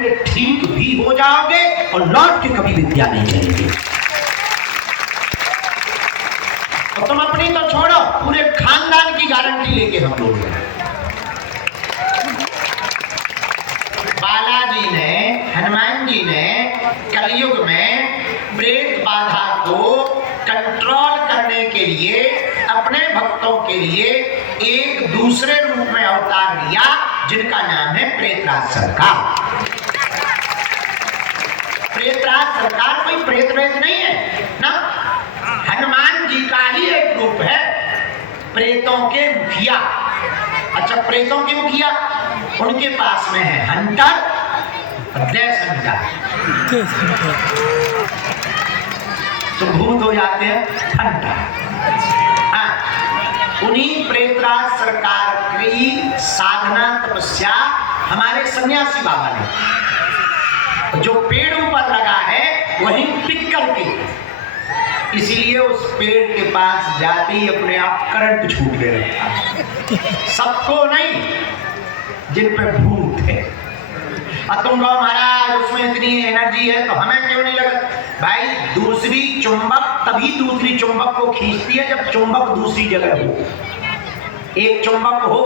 करेंगे ठीक भी हो जाओगे और लौट के कभी विद्या नहीं लेंगे। और तुम अपनी तो छोड़ो, पूरे खानदान की गारंटी लेके हम लोग हैं। बालाजी ने, हनुमान जी ने कलयुग में प्रेत बाधा को कंट्रोल करने के लिए अपने भक्तों के लिए एक दूसरे रूप में अवतार लिया, जिनका नाम है प्रेतराज सरकार। प्रेतराज सरकार कोई प्रेत वेत नहीं है ना, हनुमान जी का ही एक रूप है, प्रेतों के मुखिया। अच्छा, प्रेतों के मुखिया, उनके पास में है हंटर, देश हंटर, तो भूत हो जाते हैं हंटर। हाँ, उन्हीं प्रेतराज सरकार की साधना तपस्या हमारे सन्यासी बाबा ने, जो पेड़ ऊपर लगा है वहीं पिक्कल के, इसीलिए उस पेड़ के पास जाते ही अपने आप करंट छूटने लगता है। सबको नहीं, जिन पे भूत है। और तुम कहो महाराज उसमें इतनी एनर्जी है तो हमें क्यों नहीं लगा? भाई, दूसरी चुंबक तभी दूसरी चुंबक को खींचती है जब चुंबक दूसरी जगह हो। एक चुंबक हो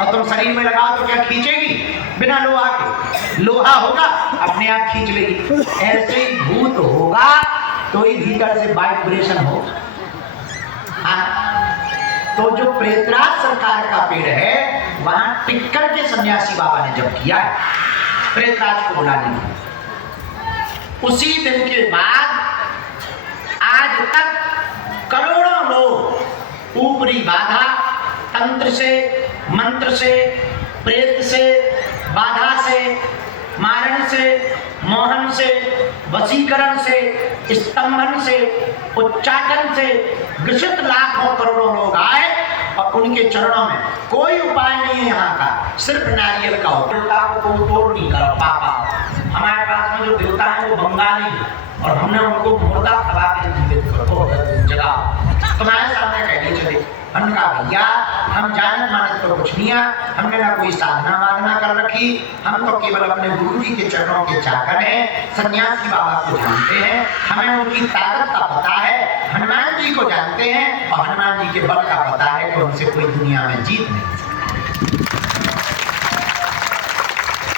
और तुम शरीर में लगाओ तो क्या खींचेगी? बिना लोहा के, लोहा होगा अपने आप खींच लेगी। ऐसे ही भूत होगा तो ही भीतर से वाइब्रेशन हो। तो जो प्रेतराज सरकार का पेड़ है, वहां टिक्कर के सन्यासी बाबा ने जब किया है प्रेतराज को बुलाने में, उसी दिन के बाद आज तक करोड़ों लोग ऊपरी बाधा, तंत्र से, मंत्र से, प्रेत से, बाधा से, मारण से, मोहन से, वशीकरण से, स्तंभन से, उच्चाटन से ग्रसित लाखों करोड़ों लोग आए और उनके चरणों में कोई उपाय नहीं है यहाँ का, सिर्फ नारियल का हो। देवता को तोड़ नहीं करो पापा। हमारे पास में जो देवता है वो बंगाली और हमने उनको मुर्दा खबा के जीवित जगह तुम्हारे सामने कह दी चले। हमने कहा भैया हम जानत मानत तो कुछ नहीं है, हमने ना कोई साधना वाधना कर रखी, हम तो केवल अपने गुरु जी के चरणों के चाकर हैं, सन्यासी बाबा को जानते हैं, हमें उनकी ताकत का पता है, हनुमान जी को जानते हैं और हनुमान जी के बल का पता है कि उनसे कोई दुनिया में जीत नहीं।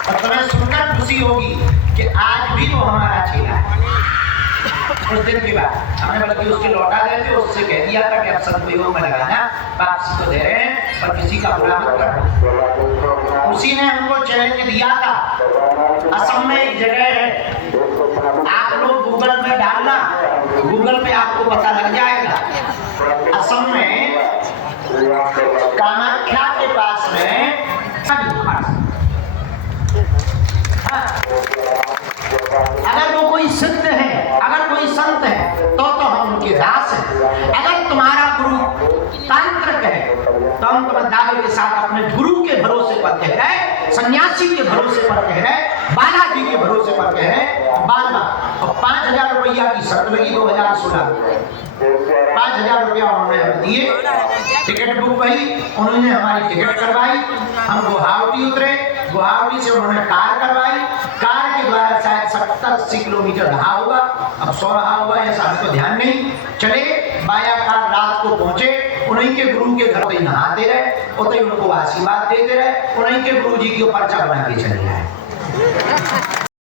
और तुम्हें सुनकर खुशी होगी कि आज भी वो हमारा चेला है। उस दिन के बाद हमने बल्कि उसके लौटा गए थे, उससे कह दिया था कि अब सदुपयोग में लगाना, वापसी तो दे रहे हैं पर किसी का बुरा मत करना। उसी ने हमको चैलेंज दिया था। असम में एक जगह है, आप लोग गूगल में डालना, गूगल पे आपको पता लग जाएगा। असम में कामाख्या के पास में अगर वो कोई सिद्ध है, अगर कोई संत है तो हम उनके दास हैं। अगर तुम्हारा गुरु तांत्रिक है तो हम तुम्हें दावे के साथ अपने गुरु के भरोसे पर कह रहे, सन्यासी के भरोसे पर कह रहे, बालाजी के भरोसे पर कह रहे, बाला। और 5000 रुपया की शर्त लगी 2016 में। 5000 रुपया उन्होंने दिए, टिकट बुक हुई, उन्होंने हमारी टिकट करवाई, हम गुवाहाटी उतरे, गुवाहाटी से उन्होंने कार करवाई, कार के द्वारा शायद 70-80 किलोमीटर रहा होगा, अब 100 रहा होगा ऐसा हमको ध्यान नहीं। चले बाया कार रात को पहुंचे, उन्हीं के गुरु के घर पे नहाते रहे, उतने उनको आशीर्वाद देते रहे, उन्हीं के गुरु जी के पर्चा बना के चले आए।